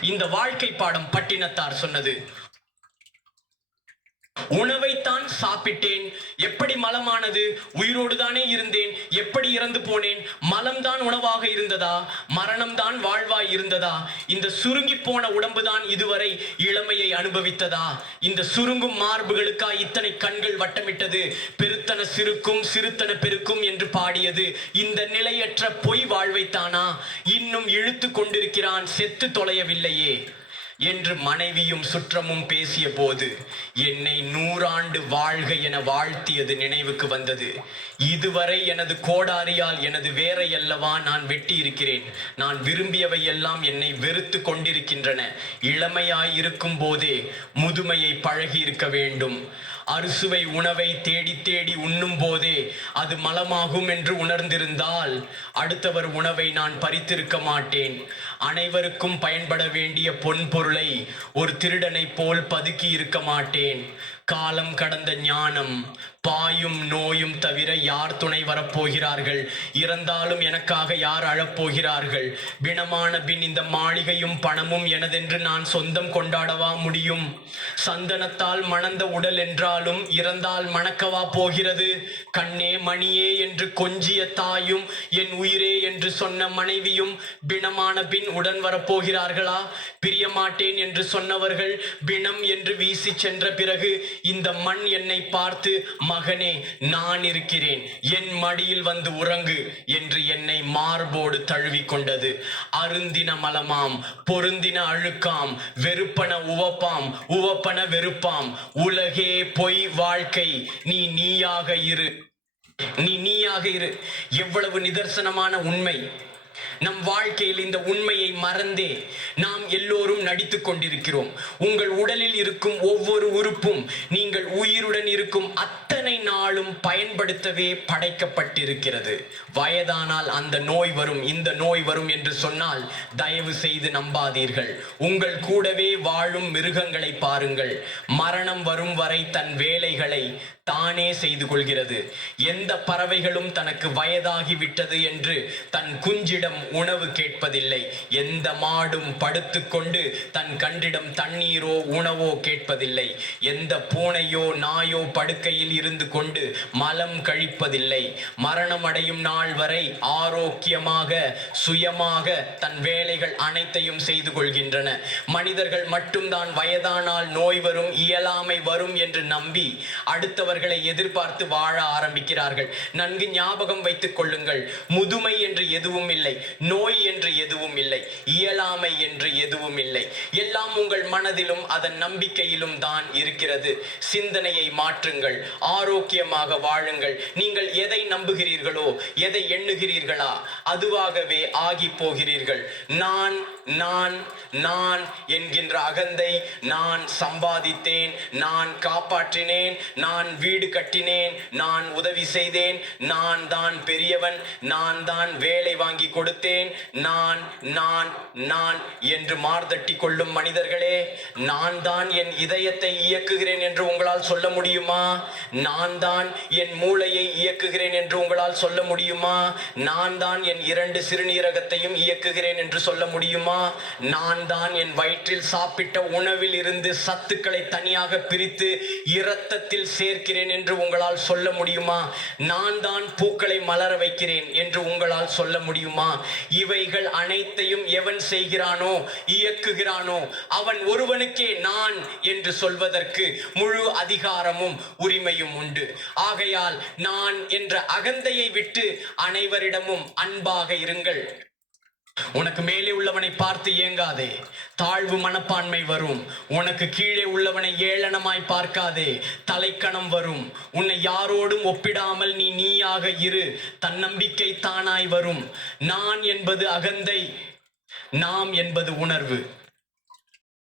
இந்த வாழ்க்கை பாடம் பட்டினத்தார் சொன்னது. உணவைத்தான் சாப்பிட்டேன். எப்படி மலமானது? உயிரோடு தானே இருந்தேன். எப்படி இறந்து போனேன்? மலம்தான் உணவாக இருந்ததா? மரணம்தான் வாழ்வாய் இருந்ததா? இந்த சுருங்கி போன உடம்புதான் இதுவரை இளமையை அனுபவித்ததா? இந்த சுருங்கும் மார்புகளுக்கா இத்தனை கண்கள் வட்டமிட்டது? பெருத்தன சிறுக்கும் சிறுத்தன பெருக்கும் என்று பாடியது. இந்த நிலையற்ற பொய் வாழ்வைத்தானா? இன்னும் இழுத்து கொண்டிருக்கிறான். செத்து தொலையவில்லையே. என்று மனைவியும் சுற்றமும் பேசிய போது என்னை நூறாண்டு வாழ்க என வாழ்த்தியது நினைவுக்கு வந்தது. இதுவரை எனது கோடாரியால் எனது வேரை அல்லவா நான் வெட்டி இருக்கிறேன் நான் விரும்பியவை எல்லாம் என்னை வெறுத்து கொண்டிருக்கின்றன. இளமையாய் இருக்கும் போதே முதுமையை பழகி இருக்க வேண்டும். அறுசுவை உணவை தேடி தேடி உண்ணும் போதே அது மலமாகும் என்று உணர்ந்திருந்தால் அடுத்தவர் உணவை நான் பறித்திருக்க மாட்டேன். அனைவருக்கும் பயன்பட வேண்டிய பொன் பொருளை ஒரு திருடனைப் போல் பதுக்கி இருக்க மாட்டேன். காலம் கடந்த ஞானம் பாயும் நோயும் தவிர யார் துணை வரப்போகிறார்கள்? இறந்தாலும் எனக்காக யார் அழப்போகிறார்கள்? பிணமான பின் இந்த மாளிகையும் பணமும் எனதென்று நான் சொந்தம் கொண்டாடவா முடியும்? சந்தனத்தால் மணந்த உடல் என்றாலும் இறந்தால் மணக்கவா போகிறது? கண்ணே மணியே என்று கொஞ்சிய தாயும் என் உயிரே என்று சொன்ன மனைவியும் பிணமான பின் உடன் வரப்போகிறார்களா? பிரியமாட்டேன் என்று சொன்னவர்கள் பிணம் என்று வீசி சென்ற பிறகு இந்த மண் என்னை பார்த்து மகனே நான் இருக்கிறேன். என் மடியில் வந்து உறங்கு என்று என்னை மார்போடு தழுவி கொண்டது அருந்தின மலமாம் பொருந்தின அழுக்காம் வெறுப்பன உவப்பாம் உவப்பன வெறுப்பாம். உலகே பொய் வாழ்க்கை நீ நீயாக இரு. நீ நீயாக இரு. எவ்வளவு நிதர்சனமான உண்மை. நம் வாழ்க்கையில் இந்த உண்மையை மறந்தே நாம் எல்லோரும் நடித்து கொண்டிருக்கிறோம். உங்கள் உடலில் இருக்கும் ஒவ்வொரு உறுப்பும் நீங்கள் உயிருடன் இருக்கும் அத்தனை நாளும் பயன்படுத்தவே படைக்கப்பட்டிருக்கிறது. வயதானால் அந்த நோய் வரும் இந்த நோய் வரும் என்று சொன்னால் தயவு செய்து நம்பாதீர்கள். உங்கள் கூடவே வாழும் மிருகங்களை பாருங்கள். மரணம் வரும் வரை தன் வேலைகளை தானே செய்து கொள்கிறது. எந்த பறவைகளும் தனக்கு வயதாகி விட்டது என்று தன் குஞ்சிடம் உணவு கேட்பதில்லை. எந்த மாடும் படுத்துக்கொண்டு தன் கன்றிடம் தண்ணீரோ உணவோ கேட்பதில்லை. எந்த பூனையோ நாயோ படுக்கையில் இருந்து கொண்டு மலம் கழிப்பதில்லை. மரணம் அடையும் நாள் வரை ஆரோக்கியமாக சுயமாக தன் வேலைகள் அனைத்தையும் செய்து கொள்கின்றன. மனிதர்கள் மட்டும்தான் வயதானால் நோய் வரும் இயலாமை வரும் என்று நம்பி அடுத்தவர் அடுத்தவர்களை எதிர்பார்த்து வாழ ஆரம்பிக்கிறார்கள். நன்கு ஞாபகம் வைத்துக் கொள்ளுங்கள். முதுமை என்று எதுவும் இல்லை. நோய் என்று எதுவும் இல்லை. இயலாமை என்று எதுவும் இல்லை. எல்லாம் உங்கள் மனதிலும் அதன் நம்பிக்கையிலும் தான் இருக்கிறது. சிந்தனையை மாற்றுங்கள். ஆரோக்கியமாக வாழுங்கள். நீங்கள் எதை நம்புகிறீர்களோ எதை எண்ணுகிறீர்களா அதுவாகவே ஆகி போகிறீர்கள். நான் நான் நான் என்கின்ற அகந்தை நான் சம்பாதித்தேன். நான் காப்பாற்றினேன். நான் வீடு கட்டினேன் நான் உதவி செய்தேன் நான் தான் பெரியவன் நான் தான் வேலை வாங்கி கொடுத்தேன் நான் நான் நான் என்று மார்தட்டி கொள்ளும் மனிதர்களே நான் தான் என் இதயத்தை இயக்குகிறேன் என்று உங்களால் சொல்ல முடியுமா? நான் தான் என் மூளையை இயக்குகிறேன் என்று உங்களால் சொல்ல முடியுமா? நான் தான் என் இரண்டு சிறுநீரகத்தையும் இயக்குகிறேன் என்று சொல்ல முடியுமா? நான் தான் என் வயிற்றில் சாப்பிட்ட உணவில் இருந்து சத்துக்களை தனியாக பிரித்து இரத்தத்தில் சேர்க்கிறேன் என்று உங்களால் சொல்ல முடியுமா? நான் தான் பூக்களை மலர வைக்கிறேன் என்று உங்களால் சொல்ல முடியுமா? இவைகள் அனைத்தையும் எவன் செய்கிறானோ இயக்குகிறானோ அவன் ஒருவனுக்கே நான் என்று சொல்வதற்கு முழு அதிகாரமும் உரிமையும் உண்டு. ஆகையால் நான் என்ற அகந்தையை விட்டு அனைவரிடமும் அன்பாக இருங்கள். உனக்கு மேலே உள்ளவனை பார்த்து ஏங்காதே. தாழ்வு மனப்பான்மை வரும். உனக்கு கீழே உள்ளவனை ஏளனமாய் பார்க்காதே. தலைக்கணம் வரும். உன்னை யாரோடும் ஒப்பிடாமல் நீ நீயாக இரு. தன்னம்பிக்கை தானாய் வரும். நான் என்பது அகந்தை. நாம் என்பது உணர்வு.